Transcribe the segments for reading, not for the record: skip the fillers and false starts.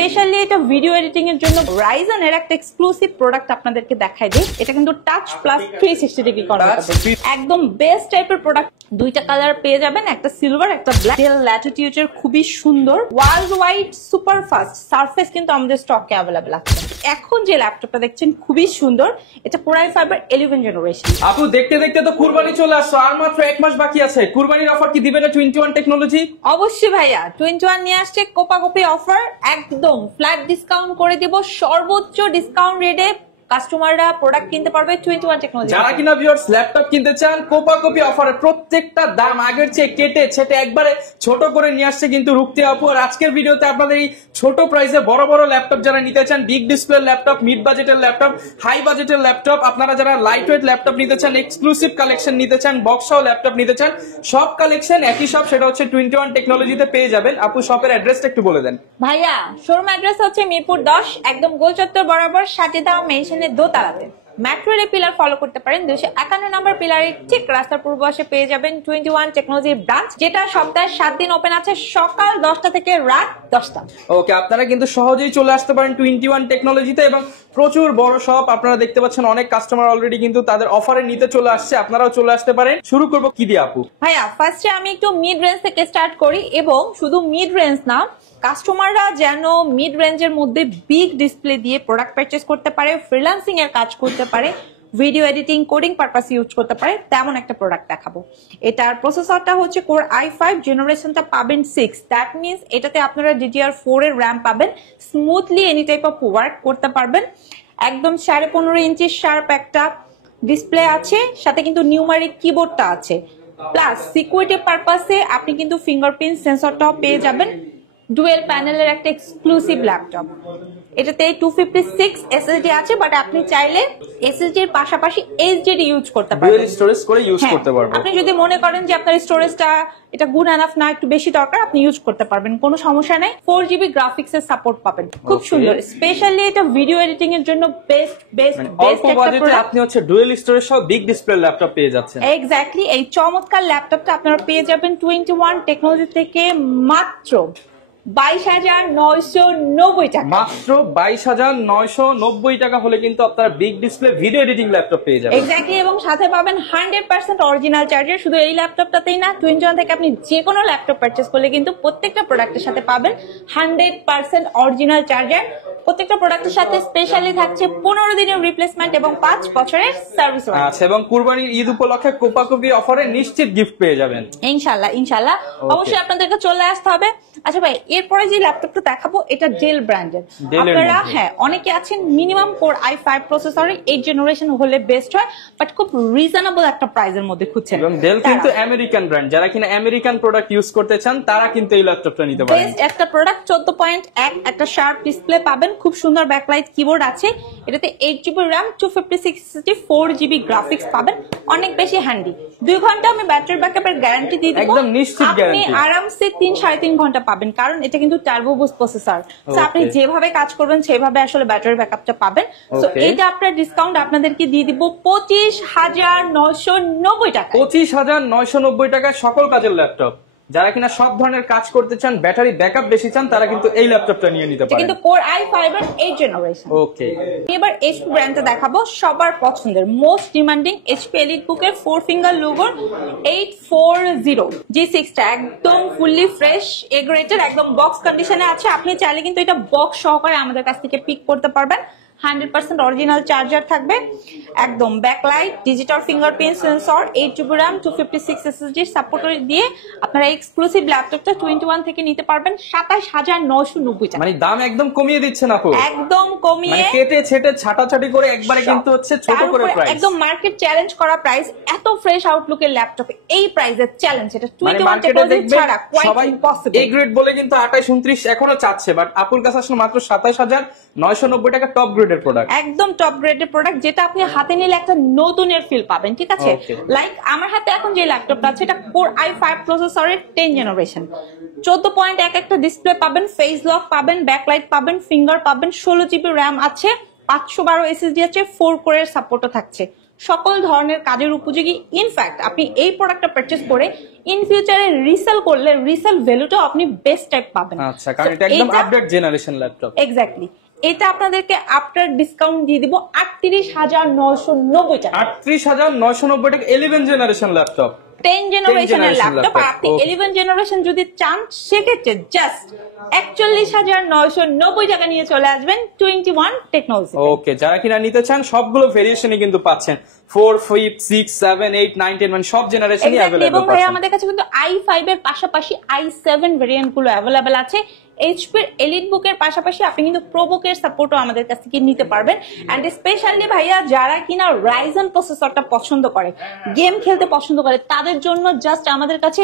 Specially এটা video editing এর জন্য Ryzen এর একটা এক্সক্লুসিভ প্রোডাক্ট আপনাদেরকে দেখাই দিই। এটা কিন্তু টাচ প্লাস 360 ডিগ্রি কনভার্টেবল, একদম বেস্ট টাইপের প্রোডাক্ট। দুইটা কালার পেয়ে যাবেন, একটা সিলভার একটা ব্ল্যাক। ডেল ল্যাটিটিউডের খুবই সুন্দর world wide super fast surface কিন্তু আমাদের স্টকে अवेलेबल আছে। এখন যে ল্যাপটপটা দেখছেন খুবই সুন্দর, এটা Core i5 এর 11 জেনারেশন। আপু দেখতে দেখতে তো কুরবানি চলে আসছে, আর মাত্র 1 মাস বাকি আছে। কুরবানির অফার কি দিবে না 21 টেকনোলজি? অবশ্যই ভাইয়া, 21 নিয়ে আসছে কোপাকপি অফার, একদম ফ্ল্যাট ডিসকাউন্ট করে দিব। সর্বোচ্চ ডিসকাউন্ট রেটে কাস্টমাররা প্রোডাক্ট কিনতে পারবে 21 টেকনোলজি। যারা কিনা ভিউয়ার্স ল্যাপটপ কিনতে চান, কোপাকপি অফারে প্রত্যেকটা দাম আগের চেয়ে কেটে ছেটে একবারে ছোট করে নিয়ে আসছে কিন্তু রুক্তি আপু। আর আজকের ভিডিওতে আপনাদের এই ছোট প্রাইসে বড় বড় ল্যাপটপ যারা নিতে চান, বিগ ডিসপ্লে ল্যাপটপ, মিড বাজেটের ল্যাপটপ, হাই বাজেটের ল্যাপটপ, আপনারা যারা লাইট ওয়েট ল্যাপটপ নিতে চান, এক্সক্লুসিভ কালেকশন নিতে চান, বক্স সহ ল্যাপটপ নিতে চান, সব কালেকশন একই শপ, সেটা হচ্ছে 21 টেকনোলজিতে পেয়ে যাবেন। আপু শপের অ্যাড্রেসটা একটু বলে দেন। ভাইয়া শোরুম অ্যাড্রেস হচ্ছে মিরপুর 10, একদম গোল চত্বর বরাবর সাজেদা মেনশনের দোতলাতে। মেট্রো রেল পিলার ফলো করতে পারেন, 251 নম্বর পিলারের ঠিক রাস্তার পূর্ব পাশে পেয়ে যাবেন 21 টেকনোলজি ব্রাঞ্চ, যেটা সপ্তাহে 7 দিন ওপেন আছে, সকাল 10টা থেকে রাত 10টা। ওকে, আপনারা কিন্তু সহজেই চলে আসতে পারেন 21 টেকনোলজিতে, এবং প্রচুর বড় শপ। আপনারা দেখতে পাচ্ছেন অনেক কাস্টমার অলরেডি কিন্তু তাদের অফারে নিতে চলে আসছে, আপনারাও চলে আসতে পারেন। শুরু করব কি দিয়ে আপু? ভাইয়া ফার্স্টে আমি একটু মিড রেঞ্জ থেকে স্টার্ট করি, এবং শুধু মিড রেঞ্জ না, কাস্টমাররা যেন মিড রেঞ্জের মধ্যে বিগ ডিসপ্লে দিয়ে প্রোডাক্ট পারচেজ করতে পারে, ফ্রিল্যান্সিং এর কাজ করতে পারে, video editing coding purpose use করতে পারে, তেমন একটা প্রোডাক্ট দেখাবো। এটার প্রসেসরটা হচ্ছে Core i5, জেনারেশনটা পাবেন 6, দ্যাট মিনস এটাতে আপনারা DDR4 এর র্যাম পাবেন, smoothly any type of work করতে পারবেন। একদম 15.5 ইঞ্চি শার্প একটা ডিসপ্লে আছে, সাথে কিন্তু নিউমারিক কিবোর্ডটা আছে, প্লাস সিকিউরিটি পারপাসে আপনি কিন্তু ফিঙ্গারপ্রিন্ট সেন্সরটাও পেয়ে যাবেন। ডুয়েল প্যানেলের একটা এক্সক্লুসিভ ল্যাপটপ, এটাতে 256 এসএসডি আছে, বাট আপনি চাইলে এসএসডি এর পাশাপাশি এইচডিডি ইউজ করতে পারবেন, ডুয়াল স্টোরেজ করে ইউজ করতে পারবেন। আপনি যদি মনে করেন যে আপনার স্টোরেজটা এটা গুড এনাফ না, একটু বেশি দরকার, আপনি ইউজ করতে পারবেন, কোনো সমস্যা নাই। 4GB গ্রাফিক্স এর সাপোর্ট পাবেন, খুব সুন্দর। স্পেশালি এটা ভিডিও এডিটিং এর জন্য বেস্ট একটা প্রোডাক্ট। আপনি হচ্ছে ডুয়াল স্টোরেজ সহ বিগ ডিসপ্লে ল্যাপটপ পেয়ে যাচ্ছেন। এক্স্যাক্টলি, এই চমৎকার ল্যাপটপটা আপনারা পেয়ে যাবেন 21 টেকনোলজি থেকে মাত্র 22,990 টাকা। মাত্র 22,990 টাকা হলে কিন্তু আপনারা big display video editing laptop পেয়ে যাবেন। এক্স্যাক্টলি, এবং সাথে পাবেন 100% অরিজিনাল চার্জার। শুধু এই ল্যাপটপটাতেই না, 21 থেকে আপনি যে কোনো ল্যাপটপ পারচেজ করলে কিন্তু প্রত্যেকটা প্রোডাক্টের সাথে পাবেন 100% অরিজিনাল চার্জার। প্রত্যেকটা প্রোডাক্টের সাথে স্পেশালি থাকছে 15 দিনের রিপ্লেসমেন্ট এবং 5 বছরের সার্ভিস ওয়ারেন্টি। আচ্ছা, এবং কুরবানির ঈদ উপলক্ষে কোপাকপি অফারে নিশ্চিত গিফট পেয়ে যাবেন ইনশাআল্লাহ। অবশ্যই আপনাদেরকে চলে আসতে হবে। আচ্ছা ভাই, এরপরে যে ল্যাপটপটা দেখাবো এটা ডেল ব্র্যান্ডের। আপনারা অনেকে আছেন মিনিমাম Core i5 প্রসেসরের 8 জেনারেশন হলে বেস্ট হয়, বাট খুব রিজনেবল একটা প্রাইসের মধ্যে খুঁজছেন। এবং ডেল কিন্তু আমেরিকান ব্র্যান্ড, যারা কিনা আমেরিকান প্রোডাক্ট ইউজ করতে চান তারা কিন্তু এই ল্যাপটপটা নিতে পারেন। বেস্ট একটা প্রোডাক্ট, 14.1 একটা শার্প ডিসপ্লে পাবেন, খুব সুন্দর ব্যাকলাইট কিবোর্ড আছে, এটাতে 8GB RAM, 256 4GB গ্রাফিক্স পাবেন, অনেক বেশি হ্যান্ডি। 2 ঘন্টা আমি ব্যাটারি ব্যাকআপের গ্যারান্টি দিয়ে দেব, একদম নিশ্চিত গ্যারান্টি। আপনি আরামসে 3-3.5 ঘন্টা পাবেন, কারণ এটা কিন্তু টার্বো বুস্ট প্রসেসর। সো আপনি যেভাবে কাজ করবেন সেভাবে আসলে ব্যাটারি ব্যাকআপটা পাবেন। সো এটা আপনার ডিসকাউন্ট আপনাদেরকে দিয়ে দিব 25,990 টাকা। 25,990 টাকায় সকল কাজের ল্যাপটপ। যারা কিনা সব ধরনের কাজ করতে চান, ব্যাটারি ব্যাকআপ বেশি চান, তারা কিন্তু এই ল্যাপটপটা নিয়ে নিতে পারেন। কিন্তু Core i5 এর 8 জেনারেশন। ওকে, এবার HP ব্র্যান্ডটা দেখাবো, সবার পছন্দের মোস্ট ডিমান্ডিং HP EliteBook এর 4 ফিঙ্গার লোগোর 840 G6 টা একদম ফুললি ফ্রেশ এ গ্রেডের, একদম বক্স কন্ডিশনে আছে। আপনি চাইলে কিন্তু এটা বক্স সহকারে আমাদের কাছ থেকে পিক করতে পারবেন। 100% অরিজিনাল চার্জার থাকবে, একদম backlight, digital fingerprint sensor, 8GB RAM, 256 SSD support দিয়ে আপনারা এক্সক্লুসিভ ল্যাপটপটা 21 থেকে নিতে পারবেন 27,990 টাকা। মানে দাম একদম কমিয়ে দিচ্ছেন আপু, একদম কমিয়ে, মানে কেটে ছেটে ছাটাছাটি করে একবারে কিন্তু হচ্ছে ছোট করে প্রাইস, একদম মার্কেট চ্যালেঞ্জ করা প্রাইস। এত ফ্রেশ আউটলুকের ল্যাপটপে এই প্রাইসের চ্যালেঞ্জ, এটা 21 টেকনোলজি ছাড়া কোয়াইট ইম্পসিবল। এই গ্রেড বলে কিন্তু 28-29 এখনো চাচ্ছে, বাট আপুর কাছে আসলে মাত্র 27,990 টাকা টপ গ্রেডের প্রোডাক্ট, একদম টপ গ্রেডের প্রোডাক্ট, যেটা আপনি হাতে নিলে একটা নতুনের ফিল পাবেন। ঠিক আছে, লাইক আমার হাতে এখন যে ল্যাপটপটা আছে এটা Core i5 প্রসেসরের 10 জেনারেশন, 14.1 একটা ডিসপ্লে পাবেন, ফেস লক পাবেন, ব্যাকলাইট পাবেন, ফিঙ্গার পাবেন, 16GB RAM আছে, 512 SSD আছে, 4 কোরের সাপোর্টও থাকছে। সকল ধরনের কাজের উপযোগী। ইনফ্যাক্ট আপনি এই প্রোডাক্টটা পারচেজ করে ইন ফিউচারে রিসেল করলে রিসেল ভ্যালুটাও আপনি বেস্ট টাইপ পাবেন। আচ্ছা, কারণ এটা একদম আপডেট জেনারেশন ল্যাপটপ। এক্স্যাক্টলি, এটা আপনাদেরকে আফটার ডিসকাউন্ট দিয়ে দিব ৩৮,৯৯০ টাকা। ৩৮,৯৯০ টাকা 11 জেনারেশন ল্যাপটপ, 10 জেনারেশনের ল্যাপটপ। আর আপনি 11 জেনারেশন যদি চান সেক্ষেত্রে জাস্ট ৪১,৯৯০ টাকা নিয়ে চলে আসবেন 21 টেকনোলজি। ওকে, যারা কিনা নিতে চান সবগুলো ভেরিয়েশনই কিন্তু পাচ্ছেন, 4, 5, 6, 7, 8, 9, 10 মানে সব জেনারেশনই अवेलेबल এবং ভাই পাচ্ছেন। আমাদের কাছে কিন্তু i5 এর পাশাপাশি i7 ভেরিয়েন্ট গুলো अवेलेबल আছে। এইচপি এলিট বুকের পাশাপাশি আপনি কিন্তু প্রোবুকের সাপোর্টও আমাদের কাছ থেকে নিতে পারবেন। এন্ড স্পেশালি ভাইয়া যারা কিনা রাইজেন প্রসেসরটা পছন্দ করে, গেম খেলতে পছন্দ করে, তাদের জন্য জাস্ট আমাদের কাছে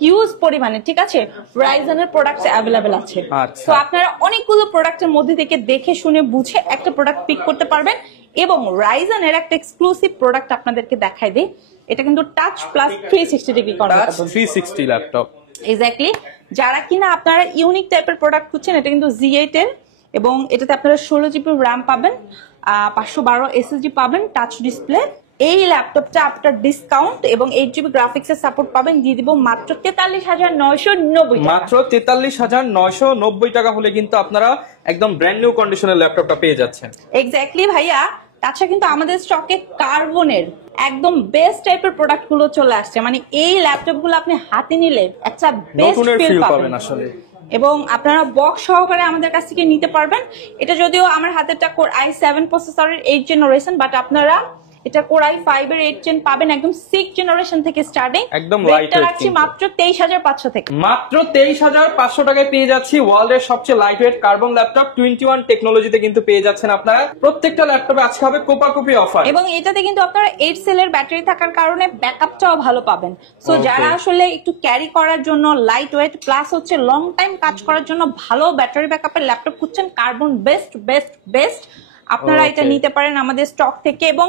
হিউজ পরিমাণে, ঠিক আছে, রাইজেনের প্রোডাক্টস अवेलेबल আছে। আচ্ছা। তো আপনারা অনেকগুলো প্রোডাক্টের মধ্যে থেকে দেখে শুনে বুঝে একটা প্রোডাক্ট পিক করতে পারবেন। এবং রাইজেনের একটা এক্সক্লুসিভ প্রোডাক্ট আপনাদেরকে দেখাই দিই, এটা কিন্তু touch plus 360 degree touch convertible. 360 laptop. Exactly, যারা কিনা আপনারা ইউনিক টাইপের প্রোডাক্ট খুঁজছেন, এটা কিন্তু Z8 এর এবং এটাতে আপনারা 16 জিবি র্যাম পাবেন, 512 এসএসডি পাবেন, টাচ ডিসপ্লে। এই ল্যাপটপটা আপনার ডিসকাউন্ট এবং 8 জিবি গ্রাফিক্স এর সাপোর্ট পাবেন, দিয়ে দিব মাত্র ৪৩,৯৯০ টাকা। মাত্র ৪৩,৯৯০ টাকা হলে কিন্তু আপনারা একদম ব্র্যান্ড নিউ কন্ডিশনের ল্যাপটপটা পেয়ে যাচ্ছেন। এক্স্যাক্টলি ভাইয়া, তাছাড়া কিন্তু আমাদের স্টকে কার্বনের একদম বেস্ট টাইপের প্রোডাক্ট গুলো চলে আসছে। মানে এই ল্যাপটপ গুলো আপনি হাতে নিলে একটা বেস্ট নতুনের ফিল ফিল পাবেন পাবেন আসলে। এবং আপনারা বক্স সহকারে আমাদের কাছ থেকে নিতে পারবেন। এটা যদিও আমার হাতেরটা কোর i7 প্রসেসরের 8 জেনারেশন, বাট আপনারা এটা কোর i5 এর 8 জেন পাবেন, একদম 6 জেনারেশন থেকে স্টার্টিং। একদম লাইট ওয়েট, রাখছি মাত্র 23,৫০০ থেকে। মাত্র 23,৫০০ টাকায় পেয়ে যাচ্ছি ওয়ার্ল্ডের সবচেয়ে লাইট ওয়েট কার্বন ল্যাপটপ 21 টেকনোলজিতে কিন্তু পেয়ে যাচ্ছেন আপনারা। প্রত্যেকটা ল্যাপটপে আজকে হবে কোপাকুপি অফার এবং এটাতে কিন্তু আপনারা 8 সেলের ব্যাটারি থাকার কারণে ব্যাকআপটাও ভালো পাবেন। সো যারা আসলে একটু ক্যারি করার জন্য লাইট ওয়েট প্লাস হচ্ছে লং টাইম কাজ করার জন্য ভালো ব্যাটারি ব্যাকআপের ল্যাপটপ খুঁজছেন, কার্বন বেস্ট বেস্ট বেস্ট আপনারা এটা নিতে পারেন আমাদের স্টক থেকে। এবং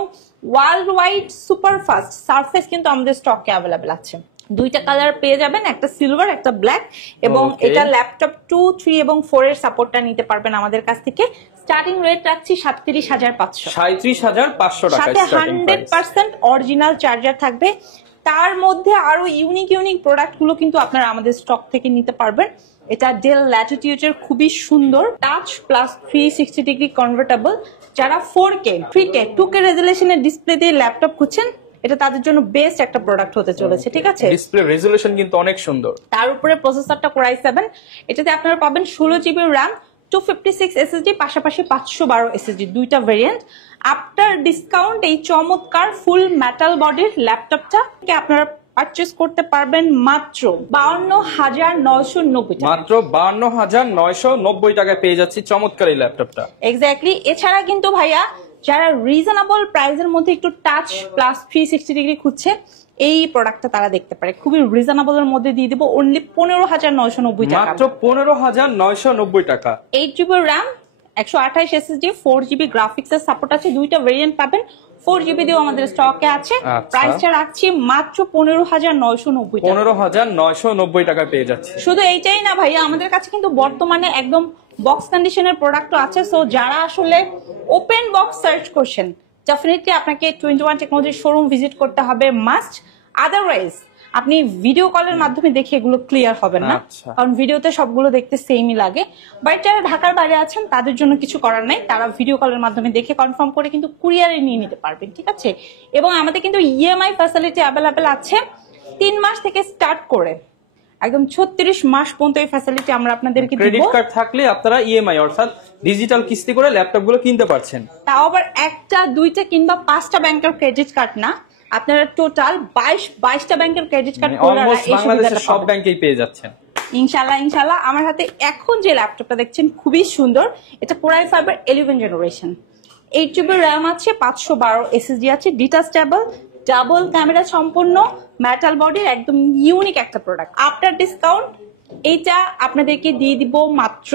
world wide super fast surface কিন্তু আমাদের স্টকে अवेलेबल আছে। দুইটা কালার পেয়ে যাবেন, একটা সিলভার একটা ব্ল্যাক। এবং এটা ল্যাপটপ 2, 3 এবং 4 এর সাপোর্টটা নিতে পারবেন আমাদের কাছ থেকে। স্টার্টিং রেট রাখছি ৩৭,৫০০। ৩৭,৫০০ টাকা সাথে 100% অরিজিনাল চার্জার থাকবে। তার মধ্যে আরো ইউনিক প্রোডাক্ট গুলো কিন্তু আপনারা আমাদের স্টক থেকে নিতে পারবেন। এটা ডেল ল্যাটিটিউড এর খুবই সুন্দর টাচ প্লাস 360 ডিগ্রি কনভার্টেবল। যারা 4K, 3K, 2K রেজোলিউশনের ডিসপ্লে দিয়ে ল্যাপটপ খুঁজছেন, এটা তাদের জন্য বেস্ট একটা প্রোডাক্ট হতে চলেছে, ঠিক আছে। ডিসপ্লে রেজোলিউশন কিন্তু অনেক সুন্দর। তার উপরে প্রসেসরটা কোর i7, এটাতে আপনারা পাবেন 16 জিবি র্যাম, 256 এসএসডি, পাশাপাশি 512 এসএসডি, দুইটা ভেরিয়েন্ট। আফটার ডিসকাউন্ট এই চমৎকার ফুল মেটাল বডির ল্যাপটপটা আপনারা পারচেজ করতে পারবেন মাত্র 52,৯৯০ টাকা। মাত্র 52,৯৯০ টাকায় পেয়ে যাচ্ছি চমৎকার এই ল্যাপটপটা। এক্স্যাক্টলি। এছাড়া কিন্তু ভাইয়া যারা রিজনেবল প্রাইসের মধ্যে একটু টাচ প্লাস 360 ডিগ্রি খুঁজছে, এই প্রোডাক্টটা তারা দেখতে পারে। খুবই রিজনেবল এর মধ্যে দিয়ে দিব অনলি 15,৯৯০ টাকা। মাত্র 15,৯৯০ টাকা। 8 GB RAM, 128 SSD, 4 GB graphics এর সাপোর্ট আছে, দুইটা ভেরিয়েন্ট পাবেন। 4 জিবি দিয়েও আমাদের স্টকে আছে। প্রাইসটা রাখছি মাত্র 15,৯৯০ টাকা। 15,৯৯০ টাকায় পেয়ে যাচ্ছে। শুধু এইটাই না ভাইয়া, আমাদের কাছে কিন্তু বর্তমানে একদম বক্স কন্ডিশনের প্রোডাক্টও আছে। সো যারা আসলে ওপেন বক্স সার্চ করছেন, ডেফিনেটলি আপনাকে 21 টেকনোলজি শোরুম ভিজিট করতে হবে মাস্ট। আদারওয়াইজ আপনি ভিডিও কলের মাধ্যমে দেখে এগুলো ক্লিয়ার হবেন না, কারণ ভিডিওতে সবগুলো দেখতে সেমই লাগে। বাট যারা ঢাকার বাইরে আছেন তাদের জন্য কিছু করার নাই, তারা ভিডিও কলের মাধ্যমে দেখে কনফার্ম করে কিন্তু কুরিয়ারে নিয়ে নিতে পারবেন, ঠিক আছে। এবং আমাদের কিন্তু ইএমআই ফ্যাসিলিটি অ্যাভেলেবেল আছে 3 মাস থেকে স্টার্ট করে একদম 36 মাস পর্যন্ত এই ফ্যাসিলিটি আমরা আপনাদেরকে দিব। ক্রেডিট কার্ড থাকলে আপনারা ইএমআই অর্থাৎ ডিজিটাল কিস্তি করে ল্যাপটপ গুলো কিনতে পারছেন। তাও আবার একটা, দুইটা কিংবা 5টা ব্যাংকের ক্রেডিট কার্ড না, আপনারা টোটাল 22টা ব্যাংকের ক্রেডিট কার্ড করে বাংলাদেশের সব ব্যাংকেই পেয়ে যাচ্ছেন ইনশাআল্লাহ। আমার হাতে এখন যে ল্যাপটপটা দেখছেন খুবই সুন্দর, এটা কোর i5 এর 11 জেনারেশন, 8 জিবি র্যাম আছে, 512 এসএসডি আছে, ডিটাচেবল, ডাবল ক্যামেরা সম্পন্ন, মেটাল বডির একদম ইউনিক একটা প্রোডাক্ট। আফটার ডিসকাউন্ট এইটা আপনাদেরকে দিয়ে দিব মাত্র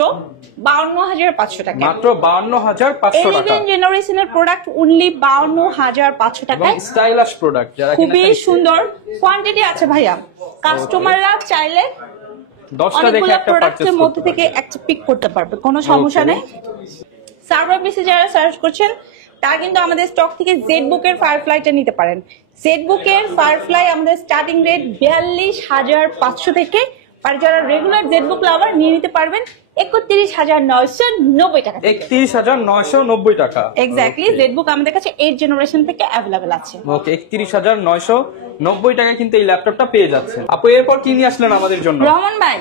52,৫০০ টাকা। মাত্র 52,৫০০ টাকা। 11 জেনারেশনের প্রোডাক্ট অনলি 52,৫০০ টাকা। স্টাইলিশ প্রোডাক্ট, যারা খুবই সুন্দর কোয়ান্টিটি আছে ভাইয়া। কাস্টমাররা চাইলে 10টা দেখে একটা প্রোডাক্টের মধ্যে থেকে একটা পিক করতে পারবে, কোনো সমস্যা নেই। সার্ভার পিসি যারা সার্চ করছেন তারা কিন্তু আমাদের স্টক থেকে জেড বুকের ফায়ারফ্লাইটা নিতে পারেন। জেড বুকের ফায়ারফ্লাই আমাদের স্টার্টিং রেট 42,500 থেকে, আর যারা রেগুলার জেড বুক লাভার নিয়ে নিতে পারবেন 31,990 টাকা। 31,990 টাকা এক্স্যাক্টলি। জেড বুক আমাদের কাছে 8 জেনারেশন থেকে অ্যাভেলেবেল আছে। ওকে, 31,990 টাকায় কিন্তু এই ল্যাপটপটা পেয়ে যাচ্ছেন। আপু এরপর কি নিয়ে আসলেন আমাদের জন্য? রহমান ভাই,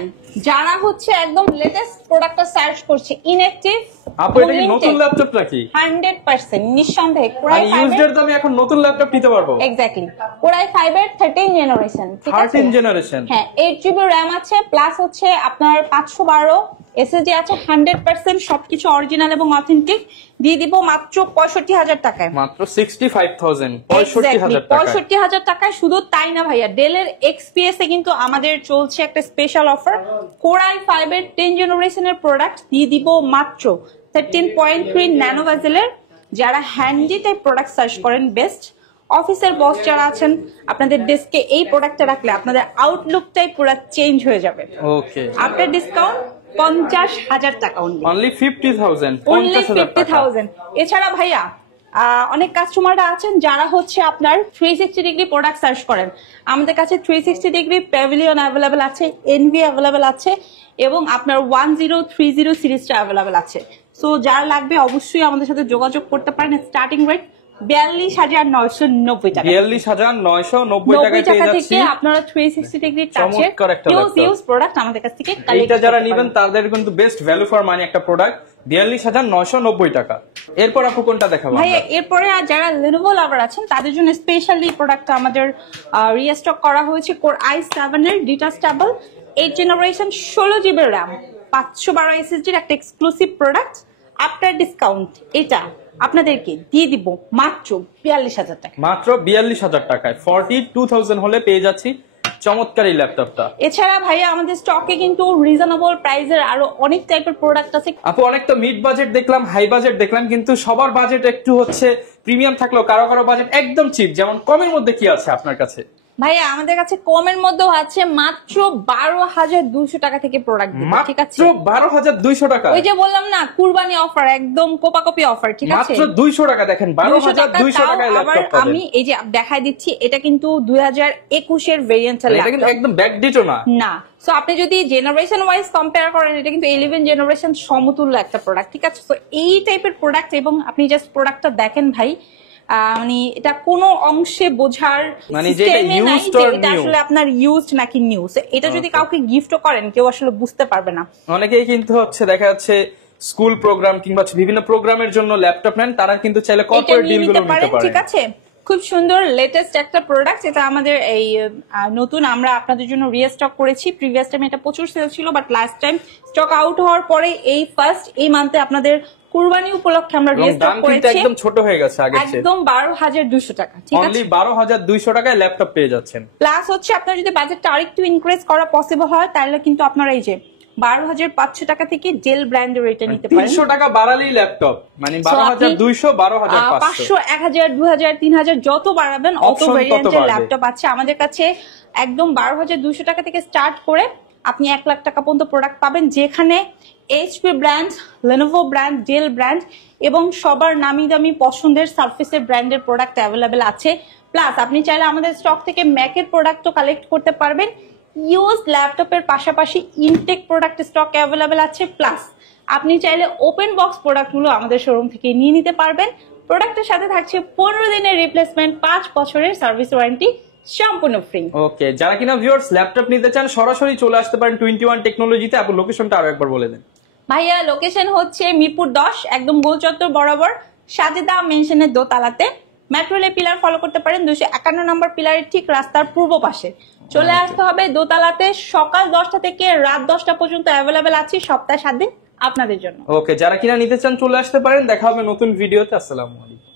যারা হচ্ছে একদম লেটেস্ট প্রোডাক্টটা সার্চ করছে, ইনঅ্যাক্টিভ আপু এটা কি নতুন ল্যাপটপ নাকি? 100% নিঃসন্দেহে কোরাই ইউজড এর দামে এখন নতুন ল্যাপটপ নিতে পারবো? এক্স্যাক্টলি। কোরাই 5 এর 13 জেনারেশন, ঠিক আছে? 13 জেনারেশন, হ্যাঁ। 8 জিবি র‍্যাম আছে, প্লাস হচ্ছে আপনার 512 এসএসডি আছে, 100% সবকিছু অরিজিনাল এবং অথেন্টিক। দিয়ে দিব মাত্র 65,000 টাকায়। মাত্র 65,000, 65,000 টাকা। 65,000 টাকায়। শুধু তাই না ভাইয়া, ডেলের এক্সপিএস এ কিন্তু আমাদের চলছে একটা স্পেশাল অফার। কোরাই 5 এর 10 জেনারেশনের প্রোডাক্ট দিয়ে দিব মাত্র 13.3 ন্যানো ভেজেলের। যারা হ্যান্ডি টাইপ প্রোডাক্ট সার্চ করেন, বেস্ট অফিসের বস যারা আছেন, আপনাদের ডেস্কে এই প্রোডাক্টটা রাখলে আপনাদের আউটলুকটাই পুরো চেঞ্জ হয়ে যাবে। ওকে, আফটার ডিসকাউন্ট 50,000 টাকা অনলি 50,000, 50,000। এছাড়া ভাইয়া অনেক কাস্টমাররা আছেন যারা হচ্ছে আপনার 360 ডিগ্রি প্রোডাক্ট সার্চ করেন। আমাদের কাছে 360 ডিগ্রি প্যাভিলিয়ন অ্যাভেলেবেল আছে, এনভি অ্যাভেলেবেল আছে, এবং আপনার 1030 সিরিজটা অ্যাভেলেবেল আছে। সো যারা লাগবে অবশ্যই আমাদের সাথে যোগাযোগ করতে পারেন। স্টার্টিং রেট 42,990 টাকা। 42,990 টাকায় পেয়ে যাচ্ছি। থেকে আপনারা 360 ডিগ্রি টাচের ইউজ প্রোডাক্ট আমাদের কাছ থেকে কালেক্ট এটা যারা নেবেন তাদের কিন্তু বেস্ট ভ্যালু ফর মানি একটা প্রোডাক্ট, 42,990 টাকা। এরপর আপু কোনটা দেখাবো? ভাই এরপরে যারা Lenovo লাভার আছেন তাদের জন্য স্পেশালি প্রোডাক্টটা আমাদের রিস্টক করা হয়েছে। Core i7 এর detachable 8 generation 16 GB RAM 512 SSD এর একটা এক্সক্লুসিভ প্রোডাক্ট। আফটার ডিসকাউন্ট এটা আপনাদেরকে দিয়ে দিব মাত্র 42,000 টাকা। মাত্র 42,000 টাকায় 42,000 হলে পেয়ে যাচ্ছি চমৎকার এই ল্যাপটপটা। এছাড়া ভাইয়া আমাদের স্টকে কিন্তু রিজনেবল প্রাইসের আরো অনেক টাইপের প্রোডাক্ট আছে। আপু অনেক তো মিড বাজেট দেখলাম, হাই বাজেট দেখলাম, কিন্তু সবার বাজেট একটু হচ্ছে প্রিমিয়াম থাকলেও কারো কারো বাজেট একদম চিপ। যেমন কমের মধ্যে কি আছে আপনার কাছে? ভাইয়া আমাদের কাছে কমের মধ্যেও আছে মাত্র 12,200 টাকা থেকে প্রোডাক্ট দিবে, ঠিক আছে? মাত্র 12,200 টাকা। ওই যে বললাম না, কুরবানি অফার, একদম কোপাকপি অফার, ঠিক আছে? মাত্র 200 টাকা। দেখেন 12,200 টাকায় ল্যাপটপ পাবেন। আমি এই যে দেখাই দিচ্ছি, এটা কিন্তু 2021 এর ভেরিয়েন্টের ল্যাপটপ, এটা কিন্তু একদম ব্যাকডেটও না। সো আপনি যদি জেনারেশন ওয়াইজ কম্পেয়ার করেন, এটা কিন্তু 11 জেনারেশন সমতুল্য একটা প্রোডাক্ট, ঠিক আছে? তো এই টাইপের প্রোডাক্ট, এবং আপনি জাস্ট প্রোডাক্টটা দেখেন ভাই, মানে এটা কোনো অংশে বোঝার মানে যেটা ইউজড অর নিউ, আসলে আপনার ইউজড নাকি নিউ। এটা যদি কাউকে গিফটও করেন, কেউ আসলে বুঝতে পারবে না। অনেকেই কিন্তু হচ্ছে দেখা যাচ্ছে স্কুল প্রোগ্রাম কিংবা বিভিন্ন প্রোগ্রামের জন্য ল্যাপটপ নেন, তারা কিন্তু চাইলে কর্পোরেট ডিলগুলো নিতে পারেন, ঠিক আছে? খুব সুন্দর লেটেস্ট একটা প্রোডাক্ট। এটা আমাদের এই নতুন আমরা আপনাদের জন্য রিস্টক করেছি। প্রিভিয়াস টাইম এটা প্রচুর সেল ছিল, but last time stock out হওয়ার পরে এই ফার্স্ট এই মান্থে আপনাদের কুরবানি উপলক্ষে আমরা রিস্টক করেছি। একদম ছোট হয়ে গেছে আগের চেয়ে, একদম 12,200 টাকা, ঠিক আছে? অনলি 12,200 টাকায় ল্যাপটপ পেয়ে যাচ্ছেন। প্লাস হচ্ছে আপনার যদি বাজেটটা আরেকটু ইনক্রিজ করা পসিবল হয়, তাহলে কিন্তু আপনারা এই যে 12,500 টাকা থেকে ডেল ব্র্যান্ডের এটা নিতে পারেন। 300 টাকা বাড়ালেই ল্যাপটপ, মানে 12,200, 12,500, 500, 1,000, 2,000, 3,000 যত বাড়াবেন অত ভেরিয়েন্টের ল্যাপটপ আছে আমাদের কাছে। একদম 12,200 টাকা থেকে স্টার্ট করে আপনি 1 লাখ টাকা পর্যন্ত প্রোডাক্ট পাবেন, যেখানে HP brand, Lenovo brand, del brand এবং সবার নামি দামি পছন্দের সারফেসের ব্র্যান্ডের প্রোডাক্ট অ্যাভেলেবেল আছে। প্লাস আপনি চাইলে আমাদের স্টক থেকে ম্যাকের প্রোডাক্টও কালেক্ট করতে পারবেন। ইউজ ল্যাপটপের পাশাপাশি ইনটেক প্রোডাক্ট স্টক অ্যাভেলেবেল আছে। প্লাস আপনি চাইলে ওপেন বক্স প্রোডাক্টগুলো আমাদের শোরুম থেকে নিয়ে নিতে পারবেন। প্রোডাক্টের সাথে থাকছে 15 দিনের রিপ্লেসমেন্ট, 5 বছরের সার্ভিস ওয়ারেন্টি, সম্পূর্ণ ফ্রি। ওকে, যারা কিনা ভিউয়ার্স ল্যাপটপ নিতে চান সরাসরি চলে আসতে পারেন 21 টেকনোলজিতে। আপনি লোকেশনটা আরো একবার বলে দেন। ভাইয়া লোকেশন হচ্ছে মিরপুর 10, একদম গোল চত্বর বরাবর সাজেদা মেনশনের দোতলাতে। মেট্রো রেল পিলার ফলো করতে পারেন, 251 নম্বর পিলারের ঠিক রাস্তার পূর্ব পাশে চলে আসতে হবে দোতলাতে। সকাল 10টা থেকে রাত 10টা পর্যন্ত অ্যাভেলেবেল আছে, সপ্তাহে 7 দিন আপনাদের জন্য। ওকে, যারা কিনা নিতে চান চলে আসতে পারেন। দেখা হবে নতুন ভিডিওতে। আসসালামু আলাইকুম।